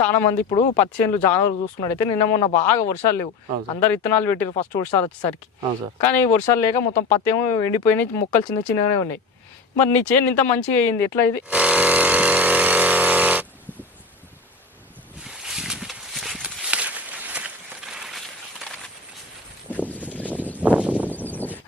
చాలా మంది ఇప్పుడు పత్తి చేనులు జానవరు చూసుకున్నట్టయితే నిన్న మొన్న బాగా వర్షాలు లేవు. అందరు ఇత్తనాలు పెట్టారు ఫస్ట్ వర్షాలు వచ్చేసరికి. కానీ వర్షాలు లేక మొత్తం పత్తి ఏమో ఎండిపోయినాయి మొక్కలు చిన్న చిన్నగానే ఉన్నాయి. మరి నీ చేను ఇంత మంచిగా అయింది ఎట్లా ఇది?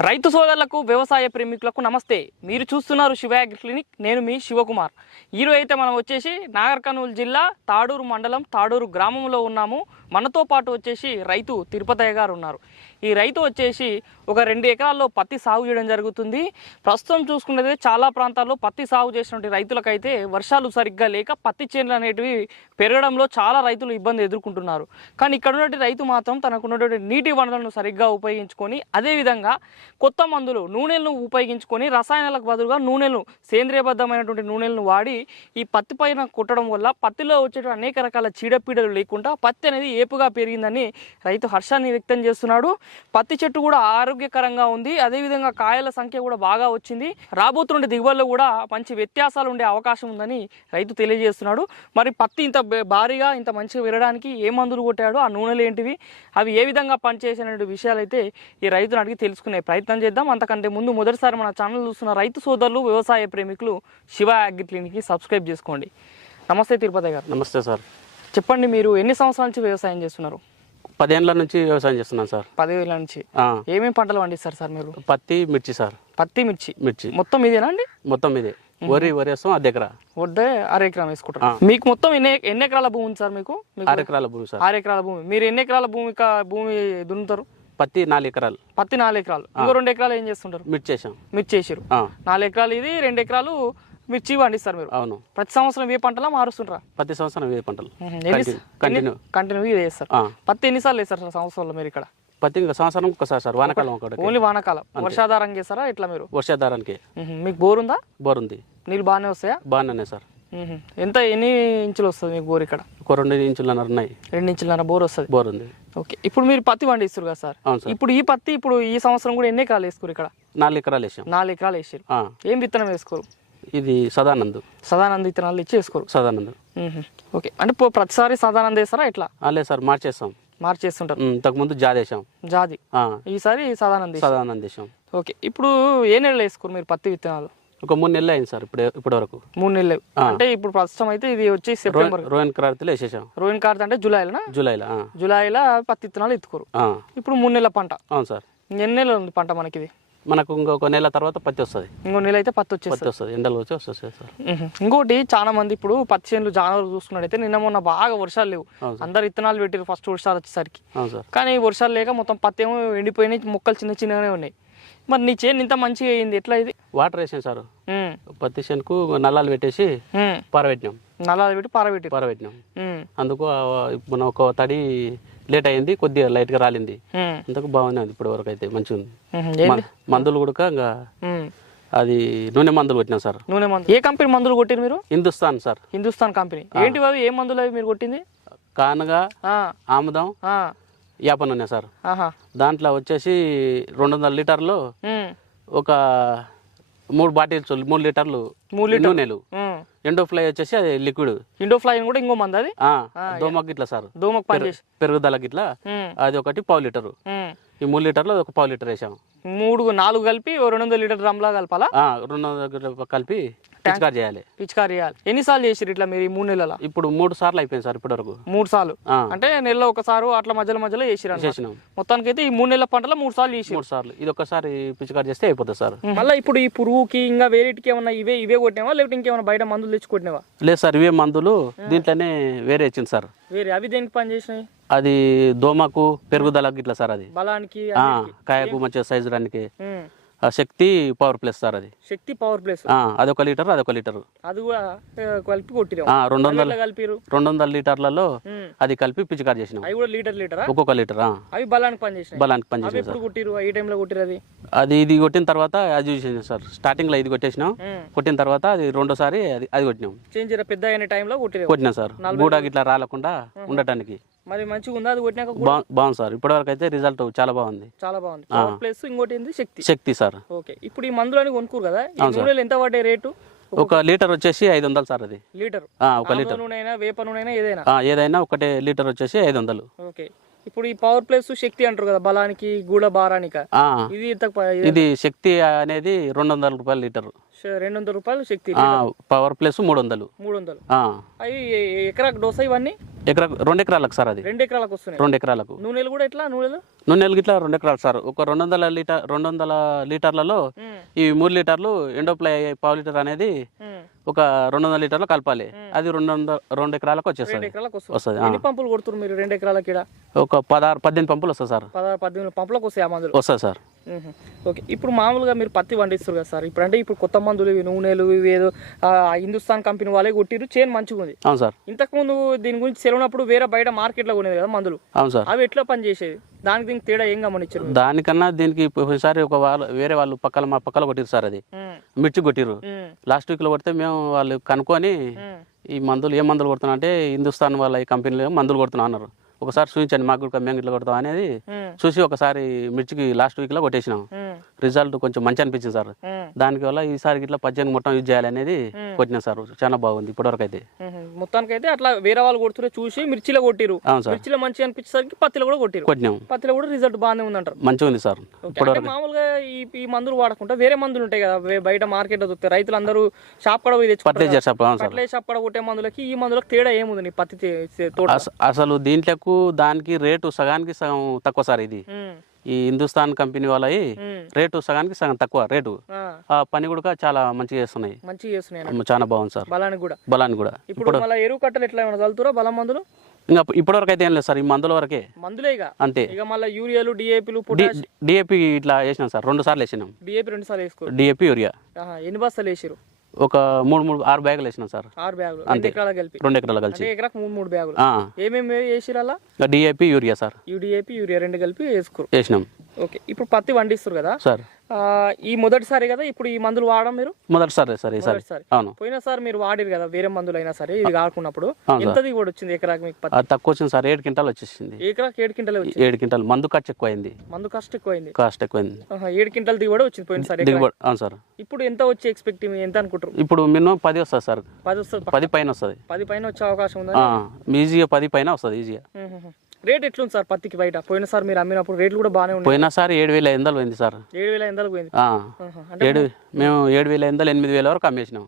రైతు సోదరులకు వ్యవసాయ ప్రేమికులకు నమస్తే. మీరు చూస్తున్నారు శివ క్లినిక్. నేను మీ శివకుమార్. ఈరోజు అయితే మనం వచ్చేసి నాగర్ కర్నూలు జిల్లా తాడూరు మండలం తాడూరు గ్రామంలో ఉన్నాము. మనతో పాటు వచ్చేసి రైతు తిరుపతయ్య గారు ఉన్నారు. ఈ రైతు వచ్చేసి ఒక రెండు ఎకరాల్లో పత్తి సాగు చేయడం జరుగుతుంది. ప్రస్తుతం చూసుకున్నది చాలా ప్రాంతాల్లో పత్తి సాగు చేసినటువంటి రైతులకైతే వర్షాలు సరిగ్గా లేక పత్తి చేనులు అనేటివి పెరగడంలో చాలా రైతులు ఇబ్బంది ఎదుర్కొంటున్నారు. కానీ ఇక్కడ ఉన్నటువంటి రైతు మాత్రం తనకున్నటువంటి నీటి వనరులను సరిగ్గా ఉపయోగించుకొని అదేవిధంగా కొత్త మందులు నూనెలను ఉపయోగించుకొని రసాయనాలకు బదులుగా నూనెలను సేంద్రియబద్ధమైనటువంటి నూనెలను వాడి ఈ పత్తి పైన కుట్టడం వల్ల పత్తిలో వచ్చే అనేక రకాల చీడపీడలు లేకుండా పత్తి అనేది ఏపుగా పెరిగిందని రైతు హర్షాన్ని వ్యక్తం చేస్తున్నాడు. పత్తి చెట్టు కూడా ఆరోగ్యకరంగా ఉంది. అదేవిధంగా కాయల సంఖ్య కూడా బాగా వచ్చింది. రాబోతున్న దిగుబడిలో కూడా మంచి వ్యత్యాసాలు ఉండే అవకాశం ఉందని రైతు తెలియజేస్తున్నాడు. మరి పత్తి ఇంత భారీగా ఇంత మంచిగా పెరగడానికి ఏ మందులు కొట్టాడు? ఆ నూనెలు ఏంటివి? అవి ఏ విధంగా పనిచేసిన విషయాలు అయితే ఈ రైతుని అడిగి తెలుసుకునే ప్రయత్నం చేద్దాం. అంతకంటే ముందు మొదటిసారి మన ఛానల్ చూస్తున్న రైతు సోదరులు వ్యవసాయ ప్రేమికులు శివ అగ్రి క్లినిక్కి సబ్స్క్రైబ్ చేసుకోండి. నమస్తే తిరుపతి గారు. నమస్తే సార్. చెప్పండి మీరు ఎన్ని సంవత్సరాల నుంచి వ్యవసాయం చేస్తున్నారు? పదేళ్ళ నుంచి వ్యవసాయం చేస్తున్నాను సార్. పదివేల నుంచి. ఆ, ఏమేమి పంటలు పండిస్తారు సార్ మీరు? పత్తి మిర్చి సార్. పత్తి మిర్చి. మిర్చి. మొత్తం ఇదేనా అండి? మొత్తం ఇదే. వరి వరి వేస్తాం అర్ధ ఎకరా. వడ్డే అర ఎకరం వేసుకుంటారు. మీకు మొత్తం ఎన్ని ఎన్ని ఎకరాల భూమి ఉంది సార్ మీకు? మీకు ఆరు ఎకరాల భూమి సార్. ఆరు ఎకరాల భూమి. మీరు ఎన్ని ఎకరాల భూమి క- భూమి దున్నుతారు? పత్తి నాలుగు ఎకరాలు. పత్తి నాలుగు ఎకరాలు. ఇంకో రెండు ఎకరాలు ఏం చేస్తుంటారు? మిర్చి వేసాం మిర్చి వేసారు ఆ, నాలుగు ఎకరాలు ఇది రెండు ఎకరాలు మిర్చి పండిస్తారు మీరు. అవును. ప్రతి సంవత్సరం ఏ పంటలా మారుస్తుంటారా ప్రతి సంవత్సరం ఇదే పంటలు. కంటిన్యూ. కంటిన్యూ ఇది ఆ, పత్తి ఎన్నిసార్లు వేస్తారు సార్ సంవత్సరంలో మీరు ఇక్కడ? పత్తి ఇంకా సంవత్సరం ఒకసారి సార్ వానకాలం ఒకటి ఓన్లీ వానాకాలం. వర్షాధారం చేస్తారా ఇట్లా మీరు? వర్షాధారానికి. మీకు బోర్ ఉందా? బోర్ ఉంది నీళ్ళు బాగానే వస్తాయా? బాగానే సార్. ఎంత ఎన్ని ఇంచులు వస్తుంది మీకు బోర్ ఇక్కడ? ఒక రెండు ఇంచులన్నర ఉన్నాయి. రెండు ఇంచులన్నర బోర్ వస్తుంది? బోర్ ఉంది ఓకే ఇప్పుడు మీరు పత్తి పండిస్తారు కదా సార్. అవును సార్. ఇప్పుడు ఈ పత్తి ఇప్పుడు ఈ సంవత్సరం కూడా ఎన్ని ఎకరాలు వేసుకోరు ఇక్కడ? నాలుగు ఎకరాలు వేసాం. నాలుగు ఎకరాలు వేసారు ఏం విత్తనం వేసుకోరు? ఇది సదానంద్. సదానంద విత్తనాలు ఇచ్చి వేసుకోరు సదానంద్. ఓకే. అంటే ప్రతిసారి సదానంద వేస్తారా ఎట్లా? అలే సార్ మార్చేస్తాం. మార్చేస్తుంటారు. ఉమ్, ఇంతకుముందు జాది వేసాం జాది. ఈసారి సదానంద. సదానంద్ వేసాం ఓకే. ఇప్పుడు ఏ నెలలో వేసుకోరు మీరు పత్తి విత్తనాలు? ఒక మూడు నెలలు అయింది సార్ ఇప్పుడు ఇప్పటి వరకు. మూడు నెలలు. అంటే ఇప్పుడు ప్రస్తుతం అయితే ఇది వచ్చి సెప్టెంబర్. రోహన్ క్రాంతిలో వేసేసాం. రోహిన్ కార్త్ అంటే జూలైలో ఆ, జూలైలో పత్తి విత్తనాలు ఎత్తుకోరు. ఇప్పుడు మూడు నెలల పంట. అవును సార్. ఎన్ని నెలలు ఉంది పంట మనకి ఇది మనకు ఇంకొక నెల తర్వాత పత్తి వస్తుంది. ఇంకో నెల అయితే పత్తి వచ్చేస్తుంది. పత్తి వస్తుంది. ఎండలు వచ్చి వస్తుంది సార్. ఇంకోటి చాలా మంది ఇప్పుడు పత్తి చేనులు జానవరు చూసుకున్నట్టయితే నిన్న మొన్న బాగా వర్షాలు లేవు. అందరు విత్తనాలు పెట్టారు ఫస్ట్ వర్షాలు వచ్చేసరికి. కానీ వర్షాలు లేక మొత్తం పత్తి ఏమో ఎండిపోయినాయి మొక్కలు చిన్న చిన్నగానే ఉన్నాయి. మరి నీ చేను ఇంత మంచిగా అయింది ఎట్లా ఇది? వాటర్ వేసాం సార్. పత్తి చేనుకు నల్లాలు పెట్టేసి. పారబెట్టినాం. నల్లాలు పెట్టి పారబెట్టి పారబెట్టినాం. అందుకు మన ఒక తడి లేట్ అయింది కొద్దిగా లైట్గా రాలింది. అందుకు బాగానే ఉంది ఇప్పటి వరకు అయితే మంచిగా ఉంది మందులు కూడా ఇంకా. అది నూనె మందులు కొట్టినాం సార్. నూనె మందు ఏ కంపెనీ మందులు కొట్టారు మీరు? హిందుస్థాన్ సార్. హిందుస్థాన్ కంపెనీ. ఏంటి అవి? ఏ మందులు అవి మీరు కొట్టింది? కానగా ఆముదం ఆ, యాప నూనె సార్. దాంట్లో వచ్చేసి రెండు వందల లీటర్లు. ఒక మూడు బాటిల్స్ మూడు లీటర్లు మూడు లీటర్ నూనెలు. మ్మ్. ఎండో ఫ్లై వచ్చేసి అది లిక్విడ్ ఇండోఫ్లైన్ కూడా ఇంకో మంది అది? దోమకి ఇట్లా సార్. దోమకు పెరుగుదలకి ఇట్లా. మ్మ్. అది ఒకటి పావు లీటరు. ఈ మూడు లీటర్లు ఒక పావు లీటర్ వేసాం మూడు నాలుగు కలిపి రెండు వందల లీటర్ డ్రమ్లా కలపాలా? రెండు వందల కలిపి పిచికారి చేయాలి. పిచికారి చేయాలి. ఎన్నిసార్లు చేసిరు ఇట్లా మీరు ఈ మూడు నెలల? ఇప్పుడు మూడు సార్లు అయిపోయింది సార్ ఇప్పటి వరకు మూడు సార్లు? అంటే నెలలో ఒకసారి అట్లా మధ్యలో మధ్యలో చేసిరు. చేసినాం. మొత్తానికి అయితే ఈ మూడు నెలల పంటలో మూడు సార్లు చేసిరు మూడు సార్లు. ఇది ఒక్కసారి పిచికారి చేస్తే అయిపోతుంది సార్. మళ్ళీ ఇప్పుడు ఈ పురుగుకి ఇంకా వేరేటికి ఏమన్నా ఇవే ఇవే కొట్టినావా? లేకపోతే ఇంకేమైనా బయట మందులు తెచ్చి కొట్టినావా? లేదు సార్ ఇవే మందులు దీంట్లోనే వేరే ఇచ్చింది సార్. వేరే. అవి దేనికి పని చేసినాయి అది దోమకు పెరుగుదలకి ఇట్లా సార్ అది. బలానికి కాయకు మంచిగా సైజు రానికి. శక్తి పవర్ ప్లస్ సార్ అది. శక్తి పవర్ ప్లేస్ అదొక లీటర్ అదొక లీటర్. అది కూడా కలిపి కొట్టిరావు ఆ, రెండు వందల కలిపిరు. రెండు వందల లీటర్లలో. అది కలిపి పిచికారి చేసినాం. అవి కూడా లీటర్ లీటరా? ఒక్కొక్క లీటర్ అవి బలానికి పని చేసినాయి బలానికి పనిచేసింది ఎప్పుడు కొట్టిరు ఈ టైంలో కొట్టిరు అది? అది ఇది కొట్టిన తర్వాత అది చూసేసాం సార్. స్టార్టింగ్లో ఇది కొట్టేసినాం. కొట్టిన తర్వాత అది రెండోసారి అది అది కొట్టినాం. చేంజ్ పెద్ద అయిన టైంలో కొట్టిరావు కొట్టినాం సార్. గూడాకి ఇట్లా రాలకుండా ఉండటానికి. మరి మంచిగా ఉందా? అది కొట్టినాక బాగుంది సార్. ఇప్పటివరకు అయితే రిజల్ట్ చాలా బాగుంది. చాలా బాగుంది. పవర్ ప్లస్ ఇంకోటి ఏంది శక్తి. శక్తి సార్. ఓకే. ఇప్పుడు ఈ మందులని కొనుక్కోరు కదా? ఈ నూనెలు ఎంత పడ్డాయి రేటు? ఒక లీటర్ వచ్చేసి ఐదు వందలు సార్ అది. లీటర్. ఒక లీటర్. నూనె వేప నూనె ఏదైనా? ఏదైనా ఒకటే లీటర్ వచ్చేసి ఐదు వందలు. ఓకే. ఇప్పుడు ఈ పవర్ ప్లస్ శక్తి అంటారు కదా బలానికి గూడ భారానిక. ఆ, ఇది ఇది శక్తి అనేది రెండు వందల రూపాయల లీటర్. రెండు వందల రూపాయలు శక్తి పవర్ ప్లస్ మూడు వందలు మూడు వందలు అవి ఎకరాకు డోసా ఇవన్నీ? ఎకరా రెండు ఎకరాలకు సార్ అది. రెండు ఎకరాలకు వస్తున్నాయి. రెండు ఎకరాలకు. నూనెలు కూడా ఎట్లా? నూనెలు? నూనెలు గిట్లా రెండు ఎకరాలు సార్. ఒక రెండు వందల లీటర్ రెండు వందల లీటర్లలో ఈ మూడు లీటర్లు ఎండోప్లై పావు లీటర్ అనేది. ఒక రెండు వందల లీటర్లు కలపాలి. అది రెండు వందల రెండు ఎకరాలకు వచ్చేస్తుంది వస్తుంది. ఎన్ని పంపులు కొడుతున్నారు మీరు రెండు ఎకరాలకి? ఒక పదహారు పద్దెనిమిది పంపులు వస్తుంది సార్. పదహారు పద్దెనిమిది పంపులకు వస్తాయి మందులు. వస్తుంది సార్. ఓకే. ఇప్పుడు మామూలుగా మీరు పత్తి పండిస్తారు కదా సార్. ఇప్పుడు అంటే ఇప్పుడు కొత్త మందులు ఇవి నూనెలు ఇవి ఏదో హిందుస్థాన్ కంపెనీ వాళ్ళే కొట్టిరు చేను మంచిగా ఉంది. అవును సార్. ఇంతకుముందు దీని గురించి తెలియనప్పుడు వేరే బయట మార్కెట్లో కొనేది కదా మందులు. అవును సార్. అవి ఎట్లా పనిచేసేది దానికి దీనికి తేడా ఏం గమనించారు? దానికన్నా దీనికి ఒకసారి ఒక వాళ్ళు వేరే వాళ్ళు పక్కల మా పక్కల కొట్టిరు సార్ అది. మిర్చి కొట్టిరు. లాస్ట్ వీక్లో కొడితే మేము వాళ్ళు కనుక్కొని. ఈ మందులు ఏ మందులు కొడుతున్నా అంటే హిందుస్థాన్ వాళ్ళ ఈ కంపెనీలో మందులు కొడుతున్నా అన్నారు. ఒకసారి చూపించండి మాకు కూడా మేము ఇట్లా కొడతాం అనేది. చూసి ఒకసారి మిర్చికి లాస్ట్ వీక్లో కొట్టేసినాం మ్మ్. రిజల్ట్ కొంచెం మంచి అనిపించింది సార్. మ్మ్. దానికి వల్ల ఈసారి ఇట్లా పద్దెనిమిది మొత్తం యూజ్ చేయాలనేది కొట్టినా సార్. చాలా బాగుంది ఇప్పటివరకు అయితే మ్మ్. మొత్తానికైతే అట్లా వేరే వాళ్ళు కొడుతుంటే చూసి మిర్చిలో కొట్టిరు. మిర్చిలో మంచిగా అనిపించేసరికి పత్తిలో కూడా కొట్టిరు. కొట్టినాం. పత్తిలో కూడా రిజల్ట్ బాగానే ఉందంటారు. మంచిగా ఉంది సార్. మామూలుగా ఈ మందులు వాడకుండా వేరే మందులు ఉంటాయి కదా బయట మార్కెట్ దొరుకుతాయి. రైతులు అందరూ షాప్ కూడా పోయి తెచ్చుకుంటారు షాప్ కూడా కొట్టే మందులకి ఈ మందులకు తేడా ఏముంది పత్తి అసలు దీంట్లకు దానికి రేటు సగానికి సగం తక్కువ సార్ ఇది. ఈ హిందుస్థాన్ కంపెనీ వాళ్ళవి ఉమ్, రేటు సగానికి సగం తక్కువ రేటు. ఆ, పని కూడా చాలా మంచిగా చేస్తున్నాయి. మంచిగా చేస్తున్నాయి అన్నట్టు. చాలా బాగుంది సార్. బలానికి కూడా. బలాన్ని కూడా. ఇప్పుడు ఎరువు కట్టలు ఎట్లా చల్లుతురా? బలం మందులు? ఇంకా ఇప్పటివరకు అయితే ఏం లేదు సార్ ఈ మందుల వరకే. మందులే అంతే. ఇక మళ్ళీ యూరియాలు డిఏపీలు డిఏపి ఇట్లా వేసినాం సార్ రెండు సార్లు వేసినాం. డిఏపీ రెండు సార్లు వేసుకో డిఏపి యూరియా. ఎన్ని బస్తాలు వేసిరు ఒక మూడు మూడు ఆరు బ్యాగులు వేసినాం సార్. ఆరు బ్యాగులు. రెండు ఎకరాలకు కలిపి. రెండు ఎకరాలు కలిసి. ఎకరాకు మూడు మూడు బ్యాగులు. ఏమేమి వేసిరు అలా? ఇంకా డిఏపి యూరియా సార్. యూడిఏపీ యూరియా రెండు కలిపి వేసుకోరు వేసినాం. ఓకే. ఇప్పుడు పత్తి పండిస్తారు కదా? సార్. ఈ మొదటిసారి కదా ఇప్పుడు ఈ మందులు వాడడం మీరు? మొదటిసారి సార్ ఈసారి. మొదటిసారి. అవును. పోయినసారి మీరు వాడిరు కదా వేరే మందులు అయినా సరే ఇది కాకున్నప్పుడు. అవును ఎంత దిగుబడి వచ్చింది ఎకరాకి మీకు తక్కువ వచ్చింది సార్ ఏడు క్వింటాలు వచ్చేసింది. ఎకరాకి ఏడు క్వింటలే వచ్చింది. ఏడు క్వింటాలు. మందు ఖర్చు ఎక్కువ అయింది మందు కాస్ట్ ఎక్కువైంది. కాస్ట్ ఎక్కువైంది. ఏడు క్వింటల్ దిగుబడి వచ్చింది పోయినసారి. దిగుబడి అవును సార్. ఇప్పుడు ఎంత వచ్చి ఎక్స్పెక్ట్ ఎంత అనుకుంటారు ఇప్పుడు మినిమం పది వస్తుంది సార్. పది వస్తుంది పది పైన వస్తుంది. పది పైన వచ్చే అవకాశం ఉందా? ఈజీగా పది పైన వస్తుంది ఈజీగా. రేట్ ఎట్లుంది సార్ పత్తికి బయట? పోయినసారి మీరు అమ్మినప్పుడు రేట్లు కూడా బాగానే ఉన్నాయి. పోయినసారి ఏడు వేల వందలు పోయింది సార్. ఏడు వేల ఎందలకు పోయింది. ఏడు మేము ఏడు వేల ఐదు వందలు ఎనిమిది వేల వరకు అమ్మేసినాం.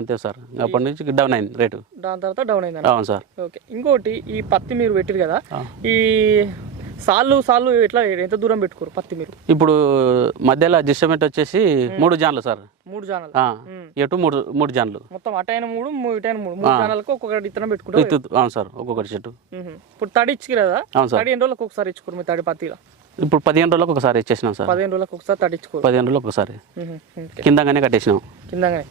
అంతే సార్. అప్పటి నుంచి డౌన్ అయింది రేటు. దాని తర్వాత డౌన్ అయింది అవును సార్. ఓకే. ఇంకోటి ఈ పత్తి మీరు పెట్టిరు కదా. ఈ సాళ్ళు సాళ్ళు ఎట్లా ఎంత దూరం పెట్టుకోరు పత్తి మీరు? ఇప్పుడు మధ్యలో అడ్జస్ట్మెంట్ వచ్చేసి మూడు జాన్లు సార్. మూడు జానాలు. ఎటు మూడు మూడు జాన్లు. మొత్తం అటైన మూడు ఇటైన మూడు. మూడు జానాలకు ఒక్కొక్కటి ఇత్తనం పెట్టుకుంటారు అవును సార్ ఒక్కొక్కటి చెట్టు. ఇప్పుడు తడి ఇచ్చి కదా అవును సార్. తడి ఎన్ని రోజులకు ఒకసారి ఇచ్చుకోరు మీ తడి పత్తిలో? ఇప్పుడు పదిహేను రోజులకు ఒకసారి ఇచ్చేసినాం సార్. పదిహేను రోజులకు ఒకసారి తడి ఇచ్చుకోరు. పదిహేను రోజులకు ఒకసారి. కిందగానే కట్టేసినాం. కిందగానే.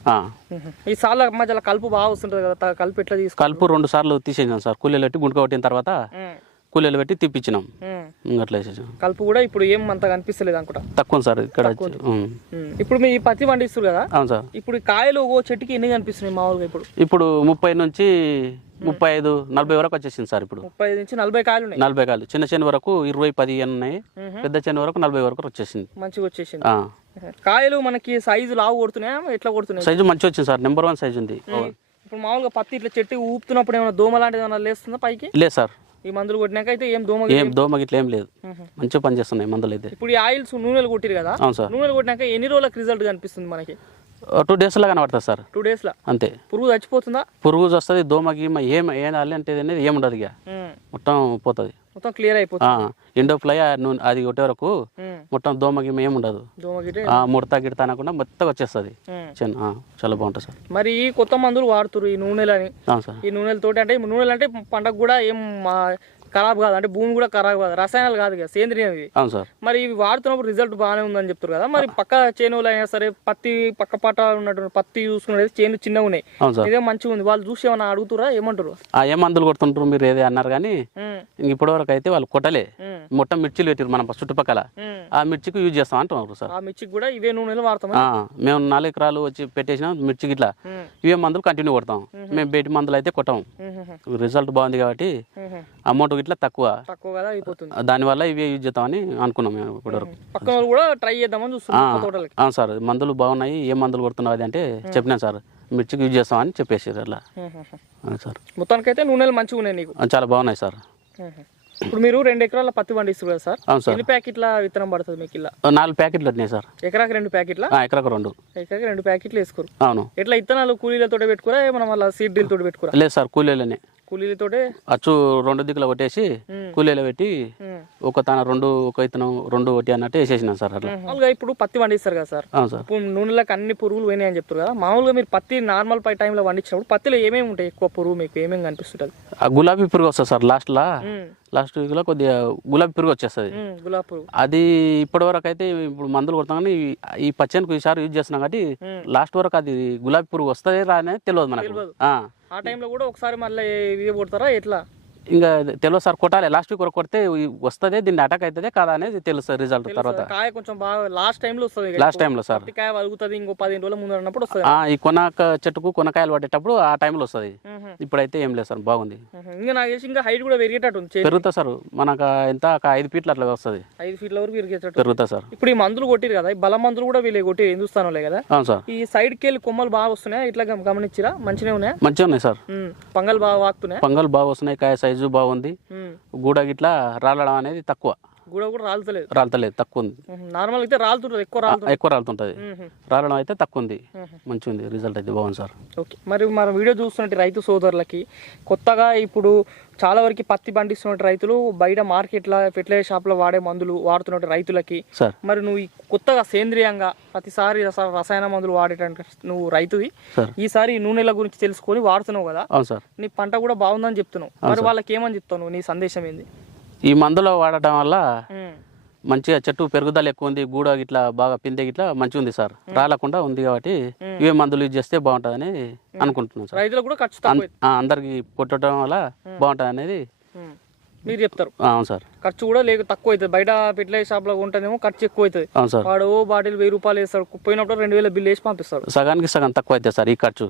ఈ సాళ్ళ మధ్యలో కలుపు బాగా వస్తుంటుంది కదా కలుపు ఎట్లా తీసుకో కలుపు రెండు సార్లు తీసేసినాం సార్. కూలీలు పెట్టి గుంట కొట్టిన తర్వాత. కూలీలు పెట్టి తిప్పించినాం. అట్లా కలుపు కూడా ఇప్పుడు ఏం అంత కనిపిస్తలేదు అనుకుంటా. తక్కువ సార్ ఇక్కడ. ఇప్పుడు మీ పత్తి పండిస్తారు కదా? అవును సార్. ఇప్పుడు కాయలు ఓ చెట్టుకి ఎన్ని కనిపిస్తున్నాయి మామూలుగా ఇప్పుడు? ఇప్పుడు ముప్పై నుంచి ముప్పై ఐదు నలభై వరకు వచ్చేసింది సార్ ఇప్పుడు. ముప్పై ఐదు నుంచి నలభై కాయలు ఉన్నాయి. నలభై కాయలు. చిన్న చిన్న వరకు ఇరవై పదిహేను ఉన్నాయి. పెద్ద చిన్న వరకు నలభై వరకు వచ్చేసింది. మంచిగా వచ్చేసింది. కాయలు మనకి సైజు లావు కొడుతున్నాయా? ఎట్లా కొడుతున్నాయి? సైజు మంచి వచ్చింది సార్. నెంబర్ వన్ సైజు ఉంది. ఇప్పుడు మామూలుగా పత్తి ఇట్లా చెట్టు ఊపుతున్నప్పుడు ఏమైనా దోమ లాంటిది ఏమైనా లేస్తుందా పైకి? లేదు సార్. ఈ మందులు కొట్టినాక అయితే ఏం దోమ ఏం దోమ గిట్ల ఏం లేదు. మంచిగా పనిచేస్తున్నాయి మందులు అయితే. ఇప్పుడు ఈ ఆయిల్స్ నూనెలు కొట్టిరు కదా అవును సార్. నూనెలు కొట్టినాక ఎన్ని రోజులకు రిజల్ట్ కనిపిస్తుంది మనకి? టూ డేస్లో కనబడుతుంది సార్. టూ డేస్ లా? అంతే. పురుగు చచ్చిపోతుందా? పురుగు వస్తుంది దోమ గీమ ఏం ఏం అంటే అనేది ఏముండదు ఇక. మ్మ్. మొత్తం పోతుంది. మొత్తం క్లియర్ అయిపోతుంది. ఎండోఫ్లై నూనె అది కొట్టే వరకు. మొత్తం దోమ గీమ గిట్టే ఆ, ముడత గిడత అనకుండా మొత్తం వచ్చేస్తుంది. చిన్న చాలా బాగుంటుంది సార్. మరి ఈ కొత్త మందులు వాడుతురు ఈ నూనెలని. అవును సార్. ఈ నూనెలతోటి అంటే ఈ నూనెలు అంటే పంటకు కూడా ఏం ఖరాబ్ కాదు. అంటే భూమి కూడా ఖరాబ్ కాదు. రసాయనాలు కాదు కదా సేంద్రియం అవును సార్. మరి ఇవి వాడుతున్నప్పుడు రిజల్ట్ బాగానే ఉందని చెప్తారు కదా. మరి పక్క చేనులు అయినా సరే పత్తి పక్క పాట ఉన్నటువంటి పత్తి చూసుకునేది చేను చిన్నగా ఉన్నాయి. ఇదే మంచిగా ఉంది. వాళ్ళు చూసి ఏమన్నా అడుగుతురా? ఏమంటారు? ఆ ఏ మందులు కొడుతుంటారు మీరు ఏదే అన్నారు కానీ ఇప్పటి వరకు అయితే వాళ్ళు కొట్టలే. మొత్తం మిర్చిలు పెట్టారు మన చుట్టుపక్కల. ఆ మిర్చికి యూజ్ చేస్తాం అంటున్నారు సార్. ఆ మిర్చికి కూడా ఇవే నూనెలు వాడతాం మేము నాలుగు ఎకరాలు వచ్చి పెట్టేసినాం మిర్చికి ఇట్లా. ఇవే మందులు కంటిన్యూ కొడతాం. మేము బయట మందులు అయితే కొట్టాం. రిజల్ట్ బాగుంది కాబట్టి అమౌంట్ ఇట్లా తక్కువ. తక్కువ కదా అయిపోతుంది. దానివల్ల ఇవే యూజ్ చేద్దామని అనుకున్నాం మేము ఇప్పటివరకు పక్కన వాళ్ళు కూడా ట్రై చేద్దామని చూస్తున్నాం తోటలకి సార్ మందులు బాగున్నాయి ఏ మందులు కొడుతున్నావు అది అంటే చెప్పినాను సార్ మిర్చికి యూజ్ చేస్తామని చెప్పేసారు అట్లా అవును సార్. మొత్తానికైతే నూనెలు మంచిగా ఉన్నాయి నీకు. ఆ, చాలా బాగున్నాయి సార్. ఇప్పుడు మీరు రెండు ఎకరాల పత్తి పండిస్తారు కదా సార్. అవును సార్. ఎన్ని ప్యాకెట్ల విత్తనం పడుతుంది మీకు ఇలా? నాలుగు ప్యాకెట్లు వచ్చినాయి సార్. ఎకరాకి రెండు ప్యాకెట్ల? ఆ, ఎకరకు రెండు. ఎకరాకి రెండు ప్యాకెట్లు వేసుకోరు. అవును. ఎట్లా ఇత్తనాలు కూలీలతో పెట్టుకురా మనం అలా సీడ్ డ్రిల్ తోటి పెట్టుకురా? లేదు సార్ కూలీలనే. కూలీలతోటే? అచ్చు రెండు దిక్కులు కొట్టేసి కూలీలో పెట్టి ఒక తన రెండు ఒక ఇతనం రెండు ఒకటి అన్నట్టు వేసేసినాం సార్ అట్లా. మామూలుగా ఇప్పుడు పత్తి పండిస్తారు కదా సార్? అవును సార్. ఇప్పుడు నూనెలకు అన్ని పురుగులు పోయినాయి అని చెప్తారు కదా మామూలుగా మీరు పత్తి నార్మల్ పై టైంలో పండించినప్పుడు పత్తిలో ఏమేమి ఉంటాయి ఎక్కువ పురుగు మీకు ఏమేమి కనిపిస్తుంటుంది? ఆ గులాబీ పురుగు వస్తుంది సార్ లాస్ట్లో లాస్ట్ వీక్లో కొద్దిగా గులాబీ పురుగు వచ్చేస్తుంది. ఉమ్, గులాబీ పురుగు. అది ఇప్పటి వరకు అయితే ఇప్పుడు మందులు కొడతాం కానీ ఈ- పచ్చనికి ఈసారి యూజ్ చేస్తున్నాం కాబట్టి లాస్ట్ వరకు అది గులాబీ పురుగు వస్తుంది రానే తెలియదు మనకు. ఆ. టైంలో కూడా ఒకసారి మళ్ళీ ఇవి కొడతారా? ఎట్లా? ఇంకా తెలియదు సార్ కొట్టాలి. లాస్ట్ వీక్ కొడితే వస్తుంది దీన్ని అటాక్ అవుతుంది కాదా అనేది తెలుస్తుంది రిజల్ట్ తర్వాత. కాయ కొంచెం బాగా లాస్ట్ టైంలో వస్తుంది లాస్ట్ టైంలో సార్. పత్తి కాయ వలుగుతుంది ఇంకో పదిహేను రోజుల ముందు అన్నప్పుడు వస్తుంది. ఈ కొనక చెట్టుకు కొనకాయలు పట్టేటప్పుడు ఆ టైంలో వస్తుంది. ఇప్పుడైతే ఏం లేదు సార్ బాగుంది. ఇంకా నాకు తెలిసి ఇంకా హైట్ కూడా పెరిగేటట్టు. పెరుగుతా సార్ మనకు ఎంత ఒక ఐదు ఫీట్లు అట్లా వస్తుంది. ఐదు ఫీట్ల వరకు పెరిగేటట్టు. పెరుగుతా సార్. ఇప్పుడు ఈ మందులు కొట్టిరు కదా ఈ బల మందులు కూడా వీళ్ళు కొట్టి హిందుస్థానంలో కదా. అవును సార్. ఈ సైడ్కి వెళ్ళి కొమ్మలు బాగా వస్తున్నాయా? ఇట్లా గమ- గమనించిరా మంచిగా ఉన్నాయా? మంచిగా ఉన్నాయి సార్. పంగల్ బాగా వాకుతున్నాయా పంగలు బాగా వస్తున్నాయి కాయ సైజు బాగుంది. గూడ గిట్లా రాలడం అనేది తక్కువ గూడ కూడా రాలుతలేదు. రాలతలేదు తక్కువ ఉంది నార్మల్ అయితే రాలుతుంటుంది ఎక్కువ రాలుతుంది ఎక్కువ రాలుతుంటుంది. రాలడం అయితే తక్కువ ఉంది మంచిగా ఉంది రిజల్ట్ అయితే బాగుంది సార్. ఓకే. మరి మన వీడియో చూస్తున్నట్టు రైతు సోదరులకి కొత్తగా ఇప్పుడు చాలా వరకు పత్తి పండిస్తున్న రైతులు బయట మార్కెట్లో ఫెర్టిలైజర్ షాప్లో వాడే మందులు వాడుతున్న రైతులకి. మరి నువ్వు కొత్తగా సేంద్రియంగా ప్రతిసారి రస- రసాయన మందులు వాడేటంటే నువ్వు రైతువి. సార్. ఈసారి నూనెల గురించి తెలుసుకొని వాడుతున్నావు కదా. నీ పంట కూడా బాగుందని చెప్తున్నావు. మరి వాళ్ళకి ఏమని చెప్తావు నువ్వు నీ సందేశం ఏంది? ఈ మందులో వాడటం వల్ల. మంచిగా చెట్టు పెరుగుదల ఎక్కువ ఉంది గూడ గిట్లా బాగా పిందె గిట్లా మంచిగా ఉంది సార్ రాలకుండా ఉంది కాబట్టి ఇవే మందులు యూజ్ చేస్తే బాగుంటుందని అనుకుంటున్నాను సార్. అందరికి కొట్టడం వల్ల బాగుంటుంది అనేది. మీరు చెప్తారు. అవును సార్. ఖర్చు కూడా లేక తక్కువ అవుతుంది. బయట ఫెర్టిలైజర్ షాప్లో ఉంటేనేమో ఖర్చు ఎక్కువ అవుతుంది. అవును సార్. వాడు ఓ బాటిల్ వెయ్యి రూపాయలు వేస్తాడు. పోయినప్పుడు రెండు వేల బిల్లు వేసి పంపిస్తాడు. సగానికి సగం తక్కువ అవుతుంది సార్ ఈ ఖర్చు.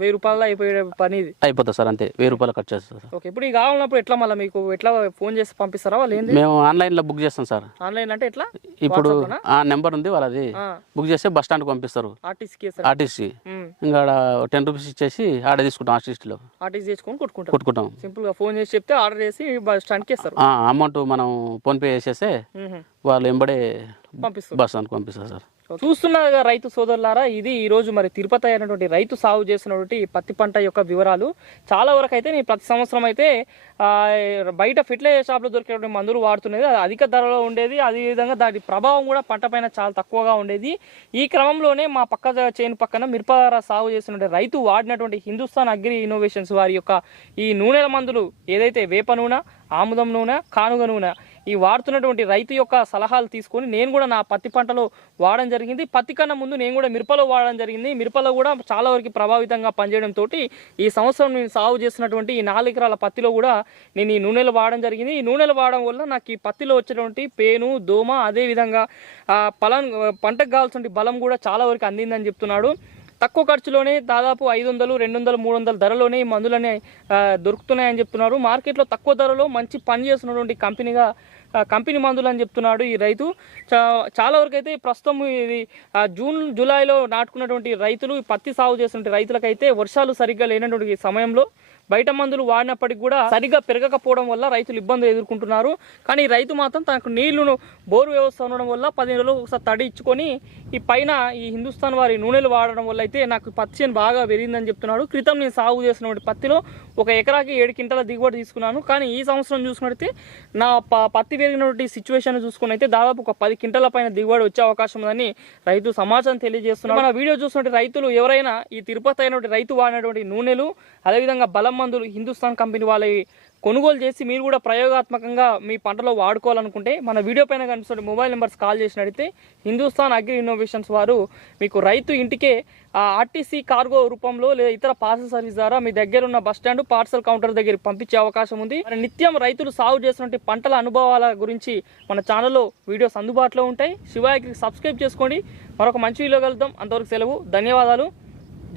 వెయ్యి రూపాయలు అయిపోయే పని ఇది. అయిపోతుంది సార్ అంతే. వెయ్యి రూపాయలు ఖర్చు చేస్తుంది సార్. ఓకే. ఇప్పుడు ఈ కావాలన్నప్పుడు ఎట్లా మళ్ళీ మీకు ఎట్లా ఫోన్ చేసి పంపిస్తారా వాళ్ళు ఏంది? మేము ఆన్లైన్లో బుక్ చేస్తాం సార్. ఆన్లైన్ అంటే ఎట్లా? ఇప్పుడు ఆ నెంబర్ ఉంది వాళ్ళది. బుక్ చేస్తే బస్ స్టాండ్కి పంపిస్తారు. వేస్తారు ఆర్టీసీ. ఇంకా టెన్ రూపీస్ ఇచ్చేసి ఆడ తీసుకుంటాం ఆర్టిస్ట్లో ఆర్టీసీ చేసుకొని కొట్టుకుంటారు కొట్టుకుంటాం. సింపుల్గా ఫోన్ చేసి చెప్తే ఆర్డర్ చేసి బస్ స్టాండ్కి ఇస్తారు. అమౌంట్ మనం ఫోన్పే చేసేస్తే. వాళ్ళు ఎంబడే పంపిస్తారు. బస్ స్టాండ్కి పంపిస్తారు సార్. చూస్తున్నారు రైతు సోదరులారా ఇది ఈ రోజు మరి తిరుపతి అయినటువంటి రైతు సాగు చేసినటువంటి పత్తి పంట యొక్క వివరాలు. చాలా వరకు అయితే నేను ప్రతి సంవత్సరం అయితే బయట ఫెర్టిలైజర్ షాప్లో దొరికేటువంటి మందులు వాడుతున్నది. అధిక ధరలో ఉండేది. అదేవిధంగా దాని ప్రభావం కూడా పంట పైన చాలా తక్కువగా ఉండేది. ఈ క్రమంలోనే మా పక్క చేను పక్కన మిరపదార సాగు చేసినటువంటి రైతు వాడినటువంటి హిందుస్థాన్ అగ్రి ఇన్నోవేషన్స్ వారి యొక్క ఈ నూనెల మందులు ఏదైతే వేప నూనె ఆముదం నూనె కానుగ నూనె ఈ వాడుతున్నటువంటి రైతు యొక్క సలహాలు తీసుకొని నేను కూడా నా పత్తి పంటలో వాడడం జరిగింది. పత్తి కన్నా ముందు నేను కూడా మిరపలో వాడడం జరిగింది. మిరపలో కూడా చాలా వరకు ప్రభావితంగా పనిచేయడంతో ఈ సంవత్సరం నేను సాగు చేసినటువంటి ఈ నాలుగు ఎకరాల పత్తిలో కూడా నేను ఈ నూనెలు వాడడం జరిగింది. ఈ నూనెలు వాడడం వల్ల నాకు ఈ పత్తిలో వచ్చేటువంటి పేను దోమ అదేవిధంగా ఆ, పొలం పంటకు కావాల్సిన బలం కూడా చాలా వరకు అందిందని చెప్తున్నాడు. తక్కువ ఖర్చులోనే దాదాపు ఐదు వందలు రెండు వందలు మూడు వందల ధరలోనే ఈ మందులనే దొరుకుతున్నాయని చెప్తున్నారు. మార్కెట్లో తక్కువ ధరలో మంచి పని చేస్తున్నటువంటి కంపెనీగా కంపెనీ మందులు అని చెప్తున్నాడు ఈ రైతు. చాలా వరకు అయితే ప్రస్తుతం ఇది జూన్ జూలైలో నాటుకున్నటువంటి రైతులు పత్తి సాగు చేస్తున్న రైతులకైతే వర్షాలు సరిగ్గా లేనటువంటి సమయంలో బయట మందులు వాడినప్పటికి కూడా సరిగ్గా పెరగకపోవడం వల్ల రైతులు ఇబ్బందులు ఎదుర్కొంటున్నారు. కానీ ఈ రైతు మాత్రం తనకు నీళ్ళను బోరు వ్యవస్థ ఉండడం వల్ల పదిహేను రోజులు ఒకసారి తడి ఇచ్చుకొని ఈ పైన ఈ హిందుస్థాన్ వారి నూనెలు వాడడం వల్ల అయితే నాకు పత్తి చేను బాగా పెరిగిందని చెప్తున్నాడు. క్రితం నేను సాగు చేసినటువంటి పత్తిలో ఒక ఎకరాకి ఏడు క్వింటాల దిగుబడి తీసుకున్నాను. కానీ ఈ సంవత్సరం చూసుకున్నట్టయితే నా ప- పత్తి పెరిగినటువంటి సిచ్యువేషన్ చూసుకుని అయితే దాదాపు ఒక పది క్వింటాల పైన దిగుబడి వచ్చే అవకాశం ఉందని రైతు సమాచారం తెలియజేస్తున్నారు మన వీడియో చూసినటువంటి రైతులు ఎవరైనా ఈ తిరుపతి అయినటువంటి రైతు వాడినటువంటి నూనెలు అదేవిధంగా బలం మందులు హిందుస్థాన్ కంపెనీ వాళ్ళ కొనుగోలు చేసి మీరు కూడా ప్రయోగాత్మకంగా మీ పంటలో వాడుకోవాలనుకుంటే మన వీడియో పైన కనిపిస్తున్న మొబైల్ నెంబర్స్ కాల్ చేసినట్టయితే హిందుస్థాన్ అగ్రి ఇన్నోవేషన్స్ వారు మీకు రైతు ఇంటికే ఆర్టీసీ కార్గో రూపంలో లేదా ఇతర పార్సల్ సర్వీస్ ద్వారా మీ దగ్గర ఉన్న బస్ స్టాండ్ పార్సల్ కౌంటర్ దగ్గర పంపించే అవకాశం ఉంది. మరి నిత్యం రైతులు సాగు చేసినటువంటి పంటల అనుభవాల గురించి మన ఛానల్లో వీడియోస్ అందుబాటులో ఉంటాయి. శివాయకి సబ్స్క్రైబ్ చేసుకోండి. మరొక మంచి వీడియో కలుద్దాం. అంతవరకు సెలవు ధన్యవాదాలు.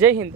జై హింద్.